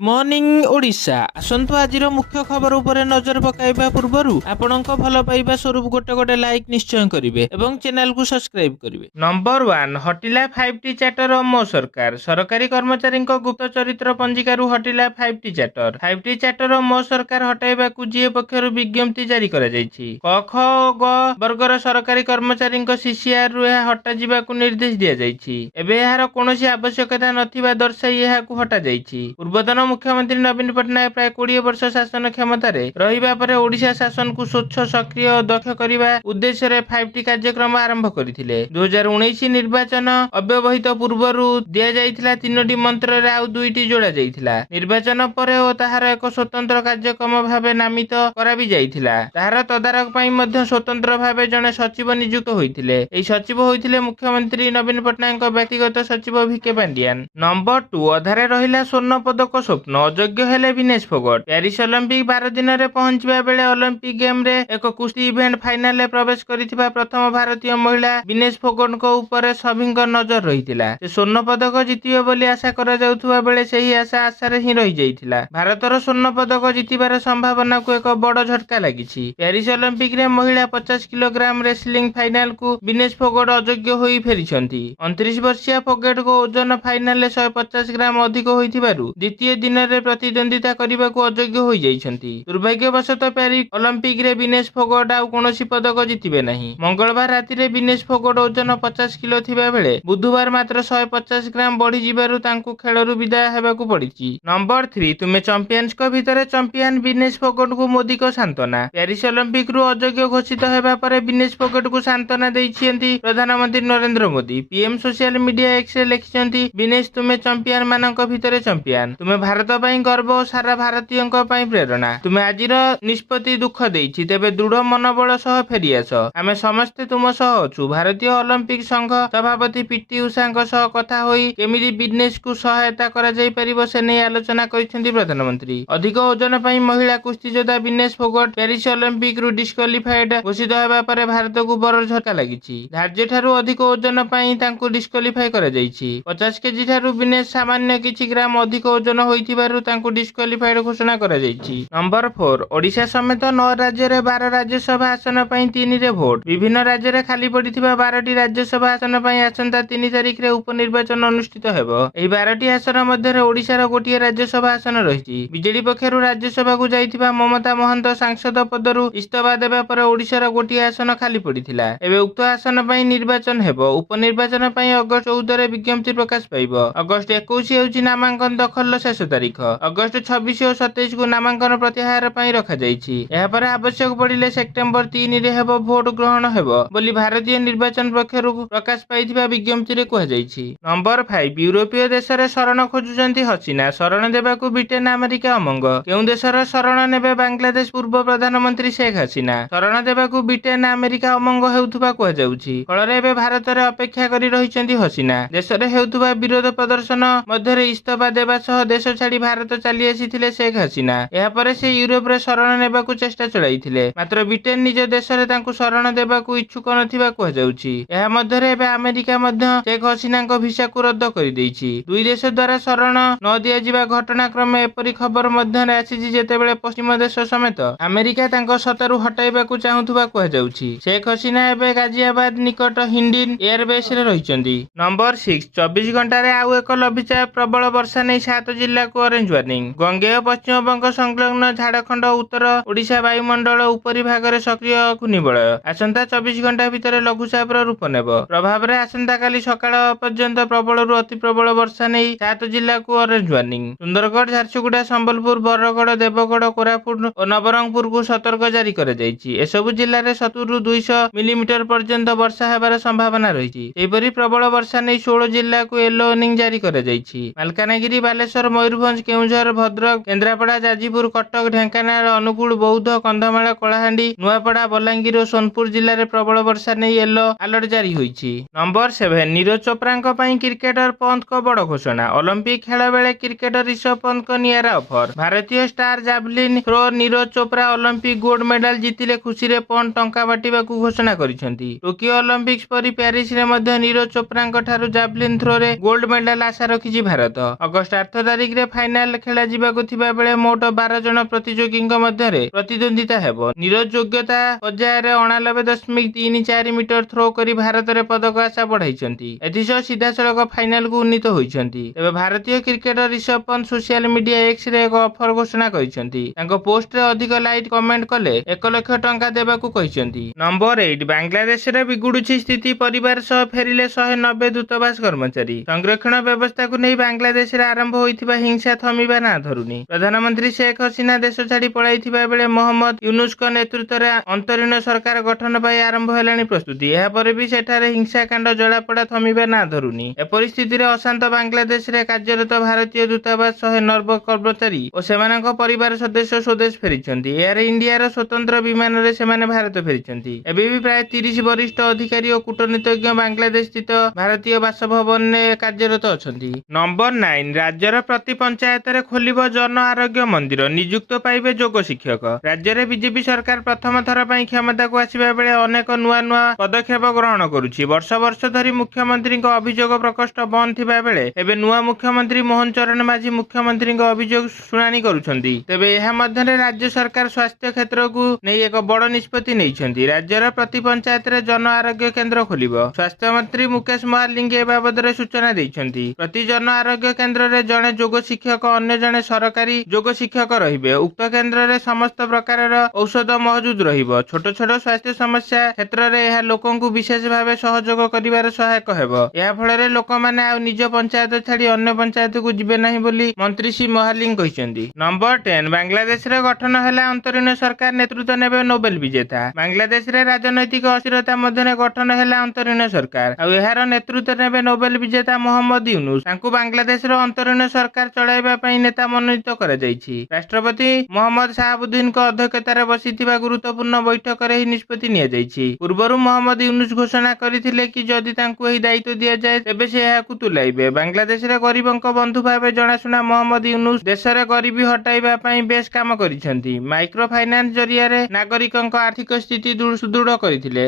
Morning Odisha आसंतु आजिर मुख्य खबर उपरे नजर पकाइबा पूर्वरु आपणक भल पाइबा स्वरूप गोटे गोटे लाइक निश्चय करिवे एवं चैनल को सब्सक्राइब करिवे। नंबर 1 हटिला 5T चार्टर मो सरकार सरकारी कर्मचारी गुप्त चरित्र पंजिकारु हटिला 5T चार्टर 5T चार्टर मो सरकार हटाइबा को जीए पक्षरु विज्ञप्ति जारी करा जायछि। क ख ग वर्गर सरकारी कर्मचारी सीसीआर रु हटा जिबा को निर्देश दिया जायछि। एबे एहार कोनोसी आवश्यकता नथिबा दर्शाई एहाकु हटा जायछि। पूर्वतन मुख्यमंत्री नवीन पट्टनायक प्राय 20 वर्ष शासन क्षमतार रहिबा परे ओडिशा शासन को स्वच्छ सक्रिय और दक्ष करने उद्देश्य रे 5T कार्यक्रम आरंभ करथिले। 2019 निर्वाचन अव्यवहित पूर्वरु दिया जाइथिला 3टी मंत्र रे आउ 2टी जोड़ा जाइथिला। निर्वाचन परे ओ ताहार एक स्वतंत्र कार्यक्रम भाबे नामित करा भी जाइथिला। ताहार तदारक पई मध्ये स्वतंत्र भाबे जने सचिव नियुक्त होइथिले। एई सचिव होइथिले मुख्यमंत्री नवीन पट्टनायक व्यक्तिगत सचिव भिके पांडियान। नंबर 2 अधारे रहिला स्वर्ण पदक स्वप्न अयोग्य हेले विनेश फोगट। प्यारिस ओलंपिक 12 दिन रे पहुंचबा बेले ओलंपिक गेम रे एक कुश्ती इवेंट फाइनल रे प्रवेश करिथिबा प्रथम भारतीय महिला विनेश फोगट को ऊपर सभिंग नजर रहिथिला। से स्वर्ण पदक जितिबे बोली आशा करा जाउथुबा बेले सेही आशा रे ही रहि जाइथिला। भारतर स्वर्ण पदक जितिबार संभावना को एक बड़ झटका लागिछि। प्यारिस ओलंपिक रे महिला 50 किलोग्राम रेसलिंग फाइनल को विनेश फोगट अयोग्य होई फेरिछंती। 29 वर्षीय फोगट को ओजन फाइनल रे 150 ग्राम अधिक होइथिबारु द्वितीय दिन रे प्रतिद्वंदिता करने को अयोग्य हो जाइछंती। दुर्भाग्यवशतः प्यारिस ओलंपिक रे विनेश फोगट आउ कोनोसी पदक जितिबे नहीं। मंगलवार राति रे विनेश फोगट ओजन 50 किलो थिबा बेले बुधवार मात्र 150 ग्राम बढ़ी जिबारु तांकु खेलरु विदाय हेबाकु पड़िछि। नंबर 3 तुमे चैंपियंस को भितरे चैंपियन विनेश फोगट को मोदी को सांत्वना। प्यारिस ओलंपिक रु अयोग्य घोषित हेबा परे विनेश फोगट को सांत्वना दैछियंती प्रधानमंत्री Narendra Modi. PM social media X रे लिखिछंती विनेश तुमे चैंपियन मानक भितरे चैंपियन। तुमे भारत ପାଇଁ ଗର୍ବ ଓ ସାରା ଭାରତୀୟଙ୍କ ପାଇଁ ପ୍ରେରଣା। ତୁମେ ଆଜିର ନିଷ୍ପତ୍ତି ଦୁଃଖ ଦେଇଛି ତେବେ ଦୃଢ ମନୋବଳ ସହ ଫେରିଆସ। ଆମେ ସମସ୍ତେ ତୁମ ସହ ଅଛୁ। ଭାରତୀୟ ଅଲିମ୍ପିକ ସଂଘ ସଭାପତି ପିଟି ଉଷାଙ୍କ ସହ କଥା ହୋଇ କେମିତି ବିଜନେସକୁ ସହାୟତା କରାଯାଇ ପାରିବ ସେ ନେଇ ଆଲୋଚନା କରିଛନ୍ତି ପ୍ରଧାନମନ୍ତ୍ରୀ। ଅଧିକ ଓଜନ ପାଇଁ ମହିଳା କୁସ୍ତି ଯୋଦ୍ଧା ବିନେଶ ଫୋଗଟ ପ୍ୟାରିସ ଅଲିମ୍ପିକରୁ ଡିସ୍କ୍ୱାଲିଫାଏଡ୍ ଘୋଷିତ ହେବା ପରେ ଭାରତକୁ ବଡ଼ ଝଟକା ଲାଗିଛି। ଧାର୍ଯ୍ୟ ଠାରୁ ଅଧିକ ଓଜନ ପାଇଁ ତାଙ୍କୁ ଡିସ୍କ୍ୱାଲିଫାଏ କରାଯାଇଛି। 50 କେଜି ଠାରୁ ବିନେଶ ସାମାନ୍ୟ କିଛି ଗ୍ରାମ ଅଧିକ ଓଜନ ହୋଇଥିବାରୁ ତାଙ୍କୁ ଡିସ୍କ୍ୱାଲିଫାଏଡ୍ ଘୋଷଣା କରାଯାଇଛି। ନମ୍ବର 4 ଓଡ଼ିଶା ସମେତ 9 ରାଜ୍ୟରେ 12 ରାଜ୍ୟସଭା ଆସନ ପାଇଁ 3ରେ ଭୋଟ। ବିଭିନ୍ନ ରାଜ୍ୟରେ ଖାଲି ପଡ଼ିଥିବା 12ଟି ରାଜ୍ୟସଭା ଆସନ ପାଇଁ ଆସନ୍ତା 3 ତାରିଖରେ ଉପନିର୍ବାଚନ ଅନୁଷ୍ଠିତ ହେବ। ଏହି 12ଟି ଆସନ ମଧ୍ୟରେ ଓଡ଼ିଶାର ଗୋଟିଏ ରାଜ୍ୟସଭା ଆସନ ରହିଛି। ବିଜେଡି ପକ୍ଷରୁ ରାଜ୍ୟସଭାକୁ ଯାଇଥିବା ମମତା ମହନ୍ତ ସାଂସଦ ପଦରୁ ଇସ୍ତଫା ଦେବା ପରେ ଓଡ଼ିଶାର ଗୋଟିଏ ଆସନ ଖାଲି ପଡ଼ିଥିଲା। ଏବେ ଉକ୍ତ ଆସନ ପାଇଁ ନିର୍ବାଚନ ହେବ। ଉପନିର୍ବାଚନ ପାଇଁ ଅଗଷ୍ଟ 14ରେ ବିଜ୍ଞପ୍ତି ପ୍ରକାଶ ପାଇବ। ଅଗଷ୍ଟ 21 ହେଉଛି ନାମାଙ୍କନ ଦାଖଲର ଶେଷ ତାରିଖ। ଅଗଷ୍ଟ 26 ଓ 27 କୁ ନାମାଙ୍କନ ପ୍ରତ୍ୟାହାର ପାଇଁ ରଖାଯାଇଛି। ଏହାପରେ ଆବଶ୍ୟକ ପଡ଼ିଲେ ସେପ୍ଟେମ୍ବର 3ରେ ହେବ ଭୋଟ ଗ୍ରହଣ ହେବ ବୋଲି ଭାରତୀୟ ନିର୍ବାଚନ ପକ୍ଷରୁ ପ୍ରକାଶ ପାଇଥିବା ବିଜ୍ଞପ୍ତିରେ କୁହାଯାଇଛି। ନମ୍ବର 5 ୟୁରୋପୀୟ ଦେଶରେ ଶରଣ ଖୋଜୁଛନ୍ତି ହସିନା ଶରଣ ଦେବାକୁ ବ୍ରିଟେନ ଆମେରିକା ଅମଙ୍ଗ। କେଉଁ ଦେଶର ଶରଣ ନେବେ ବାଂଲାଦେଶ ପୂର୍ବ ପ୍ରଧାନମନ୍ତ୍ରୀ ଶେଖ୍ ହସିନା। ଶରଣ ଦେବାକୁ ବ୍ରିଟେନ ଆମେରିକା ଅମଙ୍ଗ ହେଉଥିବା କୁହାଯାଉଛି। ଫଳରେ ଏବେ ଭାରତରେ ଅପେକ୍ଷା କରି ରହିଛନ୍ତି ହସିନା। ଦେଶରେ ହେଉଥିବା ବିରୋଧ ପ୍ରଦର୍ଶନ ମଧ୍ୟରେ ଇସ୍ତଫା ଦେବା ସହ ଦେଶ ଛାଡ଼ି ଭାରତ ଚାଲି ଆସିଥିଲେ ଶେଖ୍ ହସିନା। ଏହାପରେ ସେ ୟୁରୋପରେ ଶରଣ ନେବାକୁ ଚେଷ୍ଟା ଚଳାଇଥିଲେ। ମାତ୍ର ବ୍ରିଟେନ ନିଜ ଦେଶରେ ତାଙ୍କୁ ଶରଣ ଦେବାକୁ ଇଚ୍ଛୁକ ନଥିବା କୁହାଯାଉଛି। ଏହା ମଧ୍ୟରେ ଏବେ ଆମେରିକା ମଧ୍ୟ ଶେଖ୍ ହସିନାଙ୍କ ଭିସାକୁ ରଦ୍ଦ କରିଦେଇଛି। ଦୁଇ ଦେଶ ଦ୍ୱାରା ଶରଣ ନ ଦିଆଯିବା ଘଟଣାକ୍ରମେ ଏପରି ଖବର ମଧ୍ୟରେ ଆସିଛି ଯେତେବେଳେ ପଶ୍ଚିମ ଦେଶ ସମେତ ଆମେରିକା ତାଙ୍କ ସତ୍ତାରୁ ହଟାଇବାକୁ ଚାହୁଁଥିବା କୁହାଯାଉଛି। ଶେଖ୍ ହସିନା ଏବେ ଗାଜିଆବାଦ ନିକଟ ହିଣ୍ଡିନ ଏୟାରବେସରେ ରହିଛନ୍ତି। ନମ୍ବର 6 24 ଘଣ୍ଟାରେ ଆଉ ଏକ ଲଘୁଚାପ ପ୍ରବଳ ବର୍ଷା ନେଇ 7 ଜିଲ୍ଲାକୁ ଅରେଞ୍ଜ ୱାର୍ନିଂ। ଗଙ୍ଗେୟ ପଶ୍ଚିମବଙ୍ଗ ସଂଲଗ୍ନ ଝାଡ଼ଖଣ୍ଡ ଉତ୍ତର ଓଡ଼ିଶା ବାୟୁମଣ୍ଡଳ ଉପରି ଭାଗରେ ସକ୍ରିୟ ଘୂର୍ଣ୍ଣିବଳୟ ଆସନ୍ତା 24 ଘଣ୍ଟା ଭିତରେ ଲଘୁଚାପର ରୂପ ନେବ। ପ୍ରଭାବରେ ଆସନ୍ତାକାଲି ସକାଳ ପର୍ଯ୍ୟନ୍ତ ପ୍ରବଳରୁ ଅତି ପ୍ରବଳ ବର୍ଷା ନେଇ 7 ଜିଲ୍ଲାକୁ ଅରେଞ୍ଜ ୱାର୍ନିଂ। ସୁନ୍ଦରଗଡ଼ ଝାରସୁଗୁଡ଼ା ସମ୍ବଲପୁର ବରଗଡ଼ ଦେବଗଡ଼ କୋରାପୁଟ ଓ ନବରଙ୍ଗପୁରକୁ ସତର୍କ ଜାରି କରାଯାଇଛି। ଏସବୁ ଜିଲ୍ଲାରେ 70ରୁ 200 ମିଲିମିଟର ପର୍ଯ୍ୟନ୍ତ ବର୍ଷା ହେବାର ସମ୍ଭାବନା ରହିଛି। ସେହିପରି ପ୍ରବଳ ବର୍ଷା ନେଇ 16 ଜିଲ୍ଲାକୁ ୟେଲୋ ୱାର୍ନିଂ ଜାରି କରାଯାଇଛି। ମାଲକାନଗିରି ବାଲେଶ୍ୱର ମୟୂରଭଞ୍ଜ କେଉଁଝର ଭଦ୍ରକ କେନ୍ଦ୍ରାପଡ଼ା ଯାଜପୁର କଟକ ଢେଙ୍କାନାଳ ଅନୁଗୁଳ ବୌଦ୍ଧ କନ୍ଧମାଳ କଳାହାଣ୍ଡି ନୂଆପଡ଼ା ବଲାଙ୍ଗୀର ଓ ସୋନପୁର ଜିଲ୍ଲାରେ ପ୍ରବଳ ବର୍ଷା ନେଇ ୟେଲୋ ଆଲର୍ଟ ଜାରି ହୋଇଛି। ନମ୍ବର 7 ନିରଜ ଚୋପ୍ରାଙ୍କ ପାଇଁ କ୍ରିକେଟର ପନ୍ତଙ୍କ ବଡ଼ ଘୋଷଣା। ଅଲିମ୍ପିକ ଖେଳ ବେଳେ କ୍ରିକେଟର ରିଷଭ ପନ୍ତଙ୍କ ନିଆରା ଅଫର। ଭାରତୀୟ star javelin throw Neeraj Chopra Olympic gold medal ଜିତିଲେ ଖୁସିରେ ପନ୍ତ ଟଙ୍କା ବାଣ୍ଟିବାକୁ ଘୋଷଣା କରିଛନ୍ତି। ଟୋକିଓ ଅଲିମ୍ପିକ୍ସ ପରି ପ୍ୟାରିସରେ ମଧ୍ୟ ନିରଜ ଚୋପ୍ରାଙ୍କ ଠାରୁ ଜାଭଲିନ୍ ଥ୍ରୋରେ ଗୋଲ୍ଡ ମେଡାଲ ଆଶା ରଖିଛି ଭାରତ। ଅଗଷ୍ଟ 8 ତାରିଖରେ ରେ फाइनाल खेला जिबाकु थिबा बेले मोट 12 जन प्रतियोगीଙ୍କ ମଧ୍ୟରେ ପ୍ରତିଦ୍ୱନ୍ଦିତା ହେବ। ନିରଜ ଯୋଗ୍ୟତା ପର୍ଯ୍ୟାୟରେ 89.34 ମିଟର ଥ୍ରୋ କରି ଭାରତରେ ପଦକ ଆଶା ବଢାଇଛନ୍ତି। ଏଥିସହ ସିଧାସଳଖ ଫାଇନାଲକୁ ଉନ୍ନୀତ ହୋଇଛନ୍ତି। ତେବେ ଭାରତୀୟ cricketer Rishabh Pant social media X ରେ ଏକ ଅଫର ଘୋଷଣା କରିଛନ୍ତି। ତାଙ୍କ ପୋଷ୍ଟରେ ଅଧିକ ଲାଇକ୍ କମେଣ୍ଟ କଲେ 1 ଲକ୍ଷ ଟଙ୍କା ଦେବାକୁ କହିଛନ୍ତି। ନମ୍ବର 8 ବାଂଲାଦେଶରେ ବିଗୁଡୁଛି ସ୍ଥିତି ପରିବାର ସହ ଫେରିଲେ 190 ଦୂତାବାସ କର୍ମଚାରୀ। ସଂରକ୍ଷଣ ବ୍ୟବସ୍ଥାକୁ ନେଇ ବାଂଲାଦେଶରେ ଆରମ୍ଭ ହୋଇଥିବା ହିଂସା ଥମିବା ନା ଧରୁନି। ପ୍ରଧାନମନ୍ତ୍ରୀ ଶେଖ ହସିନା ଦେଶ ଛାଡି ପଳାଇଥିବା ବେଳେ ମହମ୍ମଦ ୟୁନୁସଙ୍କ ନେତୃତ୍ୱରେ ଅନ୍ତରୀଣ ସରକାର ଗଠନ ପାଇଁ ଆରମ୍ଭ ହେଲାଣି ପ୍ରସ୍ତୁତି। ଏହାପରେ ବି ସେଠାରେ ହିଂସାକାଣ୍ଡ ଜଳାପୋଡା ଥମିବା ନା ଧରୁନି। ଏପରି ସ୍ଥିତିରେ ଅଶାନ୍ତ ବାଂଲାଦେଶରେ କାର୍ଯ୍ୟରତ ଭାରତୀୟ ଦୂତାବାସ 190 କର୍ମଚାରୀ ଓ ସେମାନଙ୍କ ପରିବାର ସଦସ୍ୟ ସ୍ୱଦେଶ ଫେରିଛନ୍ତି। ଏୟାର ଇଣ୍ଡିଆର ସ୍ୱତନ୍ତ୍ର ବିମାନରେ ସେମାନେ ଭାରତ ଫେରିଛନ୍ତି। ଏବେ ବି ପ୍ରାୟ 30 ବରିଷ୍ଠ ଅଧିକାରୀ ଓ କୂଟନୀତିଜ୍ଞ ବାଂଲାଦେଶ ସ୍ଥିତ ଭାରତୀୟ ବାସଭବନରେ କାର୍ଯ୍ୟରତ ଅଛନ୍ତି। ନମ୍ବର 9 ରାଜ୍ୟର ପ୍ରତି ପଞ୍ଚାୟତରେ ଖୋଲିବ ଜନ ଆରୋଗ୍ୟ ମନ୍ଦିର, ନିଯୁକ୍ତ ପାଇବେ ଯୋଗ ଶିକ୍ଷକ। ରାଜ୍ୟରେ ବିଜେପି ସରକାର ପ୍ରଥମ ଥର ପାଇଁ କ୍ଷମତାକୁ ଆସିବା ବେଳେ ଅନେକ ନୂଆ ନୂଆ ପଦକ୍ଷେପ ଗ୍ରହଣ କରୁଛି। ବର୍ଷ ବର୍ଷ ଧରି ମୁଖ୍ୟମନ୍ତ୍ରୀଙ୍କ ଅଭିଯୋଗ ପ୍ରକୋଷ୍ଠ ବନ୍ଦ ଥିବା ବେଳେ ଏବେ ନୂଆ ମୁଖ୍ୟମନ୍ତ୍ରୀ ମୋହନ ଚରଣ ମାଝୀ ମୁଖ୍ୟମନ୍ତ୍ରୀଙ୍କ ଅଭିଯୋଗ ଶୁଣାଣି କରୁଛନ୍ତି। ତେବେ ଏହା ମଧ୍ୟରେ ରାଜ୍ୟ ସରକାର ସ୍ୱାସ୍ଥ୍ୟ କ୍ଷେତ୍ରକୁ ନେଇ ଏକ ବଡ଼ ନିଷ୍ପତ୍ତି ନେଇଛନ୍ତି। ରାଜ୍ୟର ପ୍ରତି ପଞ୍ଚାୟତରେ ଜନ ଆରୋଗ୍ୟ କେନ୍ଦ୍ର ଖୋଲିବ। ସ୍ୱାସ୍ଥ୍ୟମନ୍ତ୍ରୀ ମୁକେଶ ମହାଲିଙ୍ଗି ଏ ବାବଦରେ ସୂଚନା ଦେଇଛନ୍ତି। ପ୍ରତି ଜନ ଆରୋଗ୍ୟ କେନ୍ଦ୍ରରେ ଜଣେ ଯୋଗ ଶିକ୍ଷକ, ଅନ୍ୟ ଜଣେ ସରକାରୀ ଯୋଗ ଶିକ୍ଷକ ରହିବେ। ଉକ୍ତ କେନ୍ଦ୍ରରେ ସମସ୍ତ ପ୍ରକାରର ଔଷଧ ମହଜୁଦ ରହିବ। ଛୋଟ ଛୋଟ ସ୍ୱାସ୍ଥ୍ୟ ସମସ୍ୟା କ୍ଷେତ୍ରରେ ଏହା ଲୋକଙ୍କୁ ବିଶେଷ ଭାବେ ସହଯୋଗ କରିବାରେ ସହାୟକ ହେବ। ଏହା ଫଳରେ ଲୋକମାନେ ଆଉ ନିଜ ପଞ୍ଚାୟତ ଛାଡି ଅନ୍ୟ ପଞ୍ଚାୟତକୁ ଯିବେ ନାହିଁ ବୋଲି ମନ୍ତ୍ରୀ ଶ୍ରୀ ମହାଲିଙ୍ଗ କହିଛନ୍ତି। ନମ୍ବର 10 ବାଂଲାଦେଶରେ ଗଠନ ହେଲା ଅନ୍ତରୀଣ ସରକାର, ନେତୃତ୍ୱ ନେବେ ନୋବେଲ ବିଜେତା। ବାଂଲାଦେଶରେ ରାଜନୈତିକ ଅସ୍ଥିରତା ମଧ୍ୟରେ ଗଠନ ହେଲା ଅନ୍ତରୀଣ ସରକାର, ଆଉ ଏହାର ନେତୃତ୍ୱ ନେବେ ନୋବେଲ ବିଜେତା ମହମ୍ମଦ ୟୁନୁସ। ତାଙ୍କୁ ବାଂଲାଦେଶର ଅନ୍ତରୀଣ ସରକାର ଚଳାଇବା ପାଇଁ ନେତା ମନୋନୀତ କରାଯାଇଛି। ରାଷ୍ଟ୍ରପତି ମହମ୍ମଦ ଶାହାବୁଦ୍ଦିନଙ୍କ ଅଧ୍ୟକ୍ଷତାରେ ବସିଥିବା ଗୁରୁତ୍ୱପୂର୍ଣ୍ଣ ବୈଠକରେ ଏହି ନିଷ୍ପତ୍ତି ନିଆଯାଇଛି। ପୂର୍ବରୁ ମହମ୍ମଦ ୟୁନୁସ ଘୋଷଣା କରିଥିଲେ କି ଯଦି ତାଙ୍କୁ ଏହି ଦାୟିତ୍ୱ ଦିଆଯାଏ ତେବେ ସେ ଏହାକୁ ତୁଲାଇବେ। ବାଂଲାଦେଶରେ ଗରିବଙ୍କ ବନ୍ଧୁ ଭାବେ ଜଣାଶୁଣା ମହମ୍ମଦ ୟୁନୁସ ଦେଶରେ ଗରିବୀ ହଟାଇବା ପାଇଁ ବେଶ କାମ କରିଛନ୍ତି। ମାଇକ୍ରୋ ଫାଇନାନ୍ସ ଜରିଆରେ ନାଗରିକଙ୍କ ଆର୍ଥିକ ସ୍ଥିତି ସୁଦୃଢ କରିଥିଲେ।